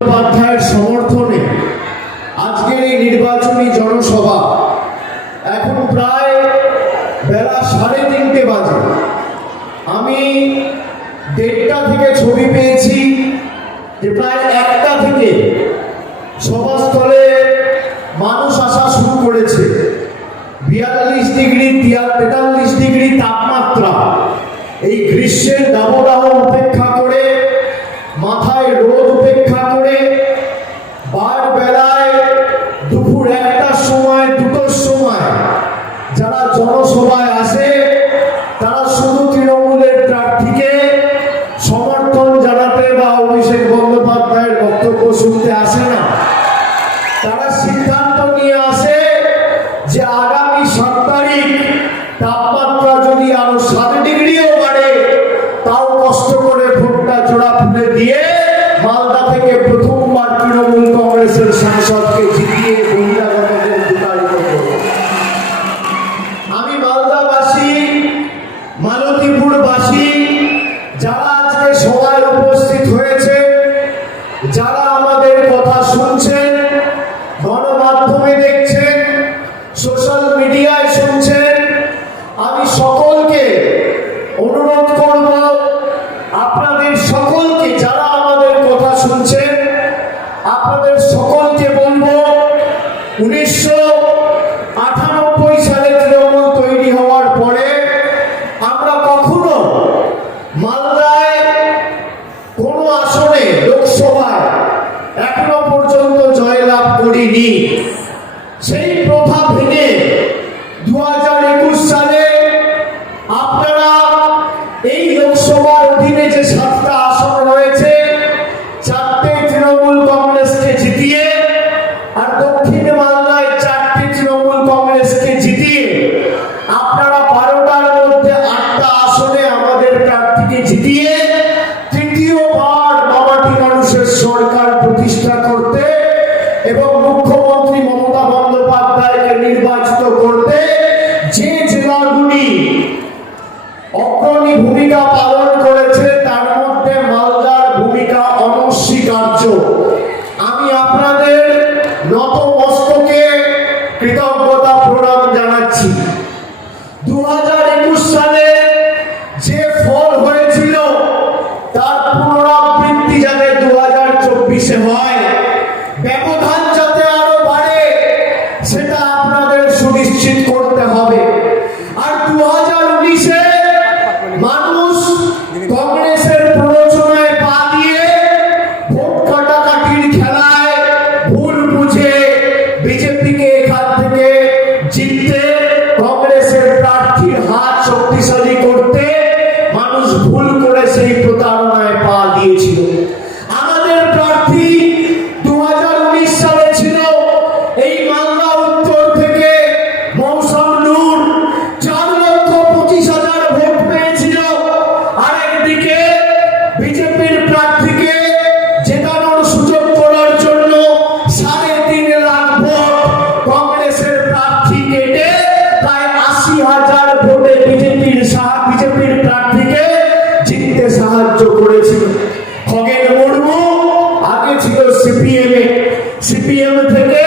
বন্দ্যোপাধ্যায়ের সমর্থনে আজকের এই নির্বাচনী জনসভা। এখন প্রায় বেলা 3:30 বাজে। আমি 1:30 থেকে ছবি পেয়েছি যে প্রায় 1টা থেকে সভাস্থলে মানুষ আসা শুরু করেছে। 42 ডিগ্রি 43 ডিগ্রি তাপমাত্রা, এই গ্রীষ্মের দাবদাহ উপেক্ষা করে, মাথায় রোদ উপেক্ষা করে, বার বেলায় দুপুর 1টার সময় 2টোর সময় যারা জনসভায় আসে তারা শুধু তৃণমূলের প্রার্থীকে সমর্থন জানাতে বা অভিষেক বন্দ্যোপাধ্যায়ের বক্তব্য শুনতে আসে না। তারা সিদ্ধান্ত নিয়ে আসে যে আগামী 7 তারিখ তাপমাত্রা যদি আরো 7 ডিগ্রিও বাড়ে তাও কষ্ট করে ভোটটা জোড়া ফুলে দিয়ে মালদা থেকে প্রথমবার তৃণমূল কংগ্রেসের সাংসদকে জিতিয়ে বহিরাগতদের বিতাড়িত করব। আমি মালদাবাসী, মালতীপুরবাসী যারা আজকে সভায় উপস্থিত হয়েছে, যারা আমাদের কথা শুনছেন, গণমাধ্যমে দেখছেন, সোশ্যাল মিডিয়ায় শুনছেন, আমি সকলকে অনুরোধ করব, আপনাদের সকলকে, যারা আমাদের কথা শুনছেন, আপনাদের সকলকে বলবো 1998 সালে তৃণমূল তৈরি হওয়ার পরে আমরা কখনো মালদায় কোনো আসনে লোকসভায় এখনো পর্যন্ত জয়লাভ করিনি। সেই প্রথা ভেঙে 2021 সালে আপনারা এই লোকসভার অধীনে যে 7টা আসন রয়েছে, 4টে তৃণমূল কংগ্রেসকে জিতিয়ে, আর দক্ষিণ মালদায় 4টে তৃণমূল কংগ্রেসকে জিতিয়ে আপনারা 12টার মধ্যে 8টা আসনে আমাদের প্রার্থীকে জিতিয়ে তৃতীয়বার মামাটি মানুষের সরকার প্রতিষ্ঠা করতে এবং মুখ্যমন্ত্রী মমতা বন্দ্যোপাধ্যায়কে নির্বাচিত করতে যে জেলাগুলি অগ্রণী ভূমিকা পালন করেছে তার মধ্যে মালদার ভূমিকা অনস্বীকার্য। আমি আপনাদের নতমস্তকে কৃতজ্ঞতা প্রণাম জানাচ্ছি। 2021 সালে যে ফল হয়েছিল তার পুনরাবৃত্তি যাতে 2024-এ হয়, ব্যবধান যাতে আরো বাড়ে সেটা আপনাদের সুনিশ্চিত করতে হবে। আর 2019-এ মানুষ কংগ্রেসের প্ররোচনায় পা দিয়ে ভোট কাটাকাটির খেলায় ভুল বুঝে বিজেপিকে এখান থেকে জিততে, কংগ্রেসের প্রার্থীর হাত শক্তিশালী করতে মানুষ ভুল করে সেই প্রতারণায় পা দিয়েছিল। আমাদের প্রার্থী 2019 সালে ছিল এই মালদা উত্তর থেকে মৌসম নূর, 4,25,000 ভোট পেয়েছিল। আরেকদিকে বিজেপির প্রার্থীকে জেতানোর সুযোগ করার জন্য 3.5 লাখ ভোট কংগ্রেসের প্রার্থী কেটে প্রায় 80,000 ভোটে বিজেপির প্রার্থীকে জিততে সাহায্য করেছিল। খগেন মুর্মু আগে ছিল সিপিএম থেকে